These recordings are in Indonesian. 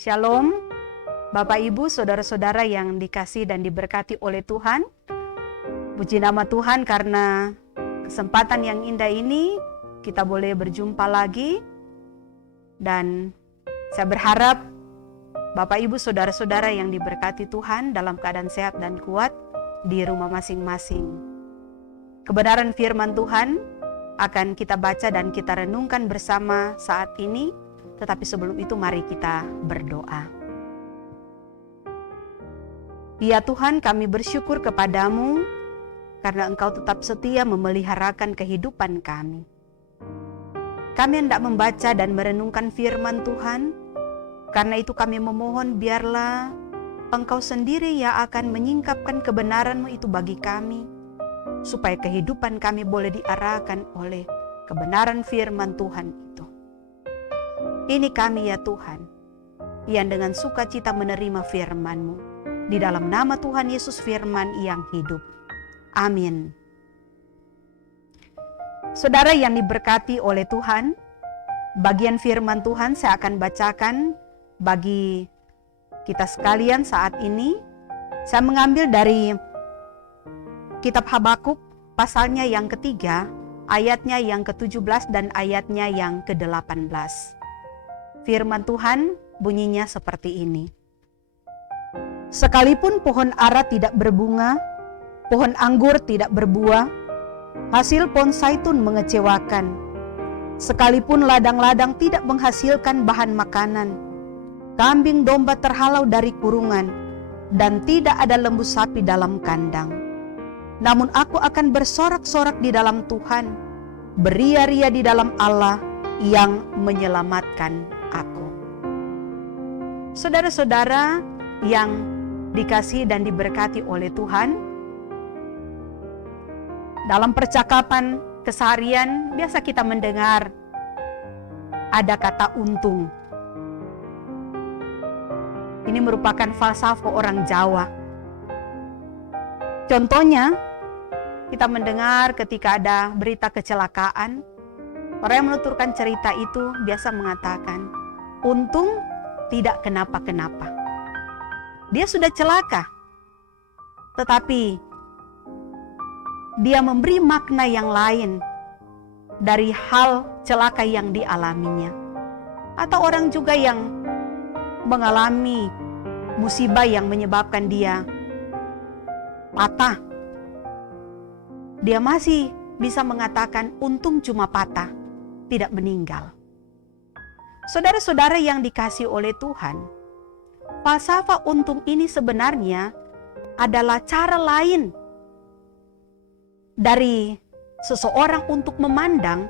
Shalom, Bapak Ibu, Saudara-saudara yang dikasihi dan diberkati oleh Tuhan. Puji nama Tuhan karena kesempatan yang indah ini kita boleh berjumpa lagi. Dan saya berharap Bapak Ibu, Saudara-saudara yang diberkati Tuhan dalam keadaan sehat dan kuat di rumah masing-masing. Kebenaran firman Tuhan akan kita baca dan kita renungkan bersama saat ini. Tetapi sebelum itu mari kita berdoa. Ya Tuhan, kami bersyukur kepadamu karena Engkau tetap setia memeliharakan kehidupan kami. Kami hendak membaca dan merenungkan firman Tuhan, karena itu kami memohon biarlah Engkau sendiri yang akan menyingkapkan kebenaran-Mu itu bagi kami, supaya kehidupan kami boleh diarahkan oleh kebenaran firman Tuhan itu. Ini kami ya Tuhan, yang dengan sukacita menerima firman-Mu. Di dalam nama Tuhan Yesus firman yang hidup. Amin. Saudara yang diberkati oleh Tuhan, bagian firman Tuhan saya akan bacakan bagi kita sekalian saat ini. Saya mengambil dari kitab Habakuk pasalnya yang ketiga, ayatnya yang ke-17 dan ayatnya yang ke-18. Firman Tuhan bunyinya seperti ini. Sekalipun pohon ara tidak berbunga, pohon anggur tidak berbuah, hasil pohon zaitun mengecewakan. Sekalipun ladang-ladang tidak menghasilkan bahan makanan, kambing domba terhalau dari kurungan, dan tidak ada lembu sapi dalam kandang. Namun aku akan bersorak-sorak di dalam Tuhan, beria-ria di dalam Allah yang menyelamatkan aku. Saudara-saudara yang dikasihi dan diberkati oleh Tuhan, dalam percakapan keseharian biasa kita mendengar ada kata untung. Ini merupakan falsafah orang Jawa. Contohnya, kita mendengar ketika ada berita kecelakaan, orang yang menuturkan cerita itu biasa mengatakan, untung tidak kenapa-kenapa. Dia sudah celaka, tetapi dia memberi makna yang lain dari hal celaka yang dialaminya. Atau orang juga yang mengalami musibah yang menyebabkan dia patah, dia masih bisa mengatakan untung cuma patah, tidak meninggal. Saudara-saudara yang dikasihi oleh Tuhan, falsafah untung ini sebenarnya adalah cara lain dari seseorang untuk memandang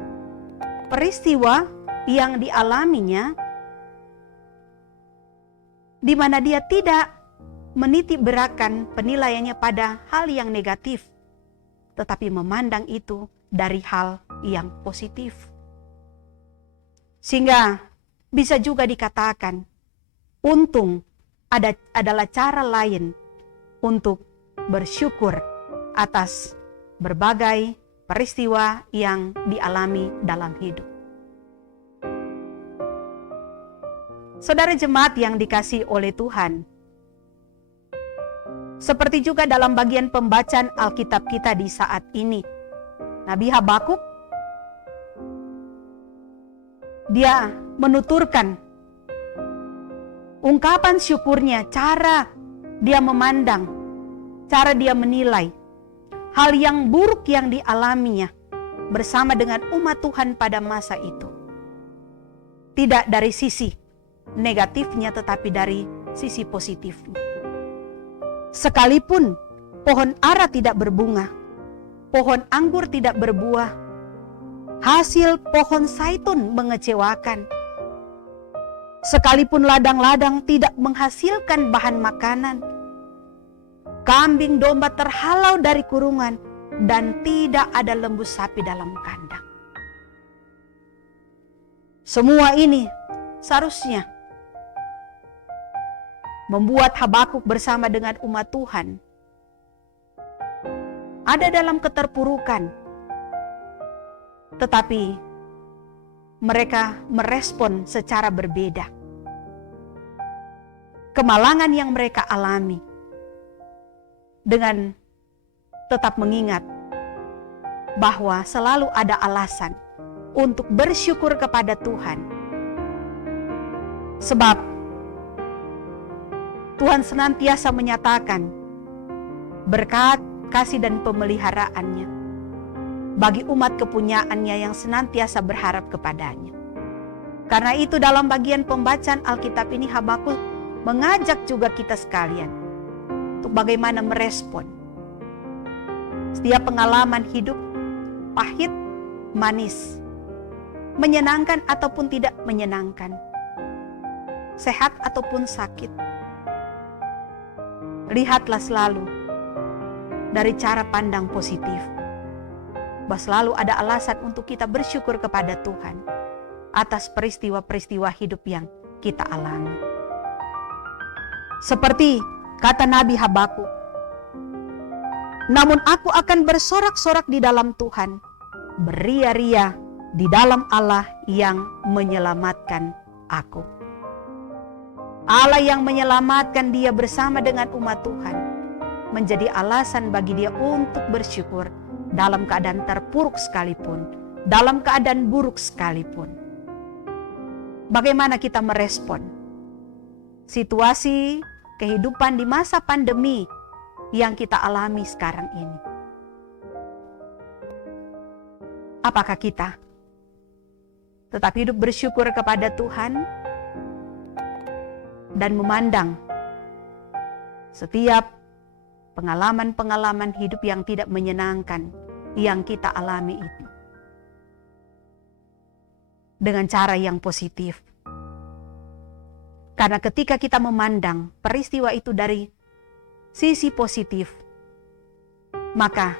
peristiwa yang dialaminya, di mana dia tidak menitik beratkan penilaiannya pada hal yang negatif, tetapi memandang itu dari hal yang positif. Sehingga bisa juga dikatakan untung adalah cara lain untuk bersyukur atas berbagai peristiwa yang dialami dalam hidup. Saudara jemaat yang dikasihi oleh Tuhan, seperti juga dalam bagian pembacaan Alkitab kita di saat ini, Nabi Habakuk, dia menuturkan ungkapan syukurnya, cara dia memandang, cara dia menilai hal yang buruk yang dialaminya bersama dengan umat Tuhan pada masa itu. Tidak dari sisi negatifnya, tetapi dari sisi positifnya. Sekalipun pohon ara tidak berbunga, pohon anggur tidak berbuah, hasil pohon zaitun mengecewakan. Sekalipun ladang-ladang tidak menghasilkan bahan makanan, kambing domba terhalau dari kurungan, dan tidak ada lembu sapi dalam kandang. Semua ini seharusnya membuat Habakuk bersama dengan umat Tuhan ada dalam keterpurukan. Tetapi mereka merespon secara berbeda. kemalangan yang mereka alami, dengan tetap mengingat bahwa selalu ada alasan untuk bersyukur kepada Tuhan. Sebab Tuhan senantiasa menyatakan berkat, kasih dan pemeliharaannya bagi umat kepunyaannya yang senantiasa berharap kepadanya. Karena itu dalam bagian pembacaan Alkitab ini Habakuk mengajak juga kita sekalian untuk bagaimana merespon setiap pengalaman hidup, pahit, manis, menyenangkan ataupun tidak menyenangkan, sehat ataupun sakit. Lihatlah selalu dari cara pandang positif, bahwa selalu ada alasan untuk kita bersyukur kepada Tuhan atas peristiwa-peristiwa hidup yang kita alami. Seperti kata Nabi Habakuk, namun aku akan bersorak-sorak di dalam Tuhan, beria-ria di dalam Allah yang menyelamatkan aku. Allah yang menyelamatkan dia bersama dengan umat Tuhan menjadi alasan bagi dia untuk bersyukur dalam keadaan terpuruk sekalipun, dalam keadaan buruk sekalipun. Bagaimana kita merespon situasi kehidupan di masa pandemi yang kita alami sekarang ini? Apakah kita tetap hidup bersyukur kepada Tuhan dan memandang setiap pengalaman-pengalaman hidup yang tidak menyenangkan yang kita alami itu dengan cara yang positif? Karena ketika kita memandang peristiwa itu dari sisi positif, maka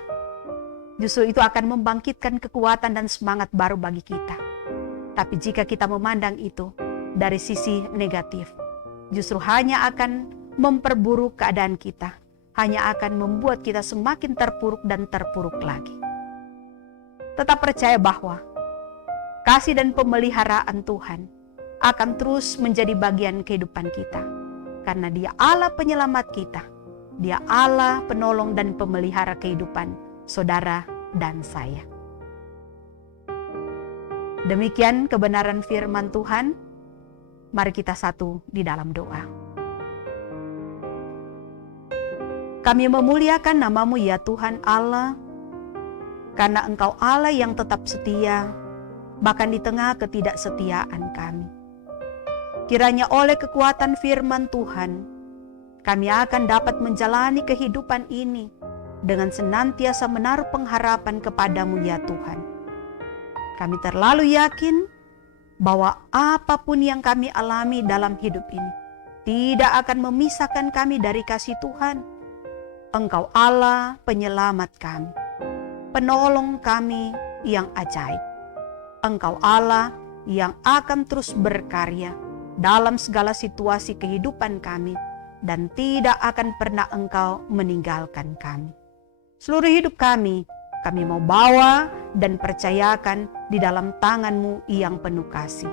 justru itu akan membangkitkan kekuatan dan semangat baru bagi kita. Tapi jika kita memandang itu dari sisi negatif, justru hanya akan memperburuk keadaan kita, hanya akan membuat kita semakin terpuruk dan terpuruk lagi. Tetap percaya bahwa kasih dan pemeliharaan Tuhan akan terus menjadi bagian kehidupan kita. Karena Dia Allah penyelamat kita. Dia Allah penolong dan pemelihara kehidupan saudara dan saya. Demikian kebenaran firman Tuhan. Mari kita satu di dalam doa. Kami memuliakan nama-Mu ya Tuhan Allah, karena Engkau Allah yang tetap setia, bahkan di tengah ketidaksetiaan kami. Kiranya oleh kekuatan firman Tuhan, kami akan dapat menjalani kehidupan ini dengan senantiasa menaruh pengharapan kepada-Mu ya Tuhan. Kami terlalu yakin bahwa apapun yang kami alami dalam hidup ini tidak akan memisahkan kami dari kasih Tuhan. Engkau Allah penyelamat kami, penolong kami yang ajaib. Engkau Allah yang akan terus berkarya dalam segala situasi kehidupan kami dan tidak akan pernah Engkau meninggalkan kami. Seluruh hidup kami mau bawa dan percayakan di dalam tangan-Mu yang penuh kasih.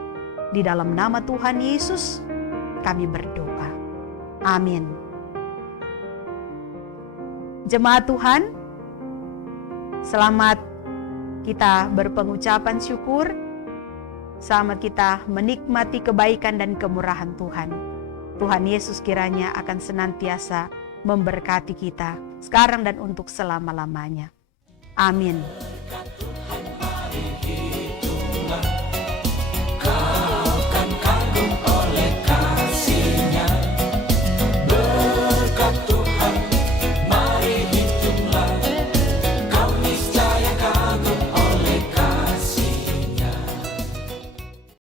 Di dalam nama Tuhan Yesus kami berdoa. Amin. Jemaat Tuhan, selamat kita berpengucapan syukur. Selamat kita menikmati kebaikan dan kemurahan Tuhan. Tuhan Yesus kiranya akan senantiasa memberkati kita sekarang dan untuk selama-lamanya. Amin.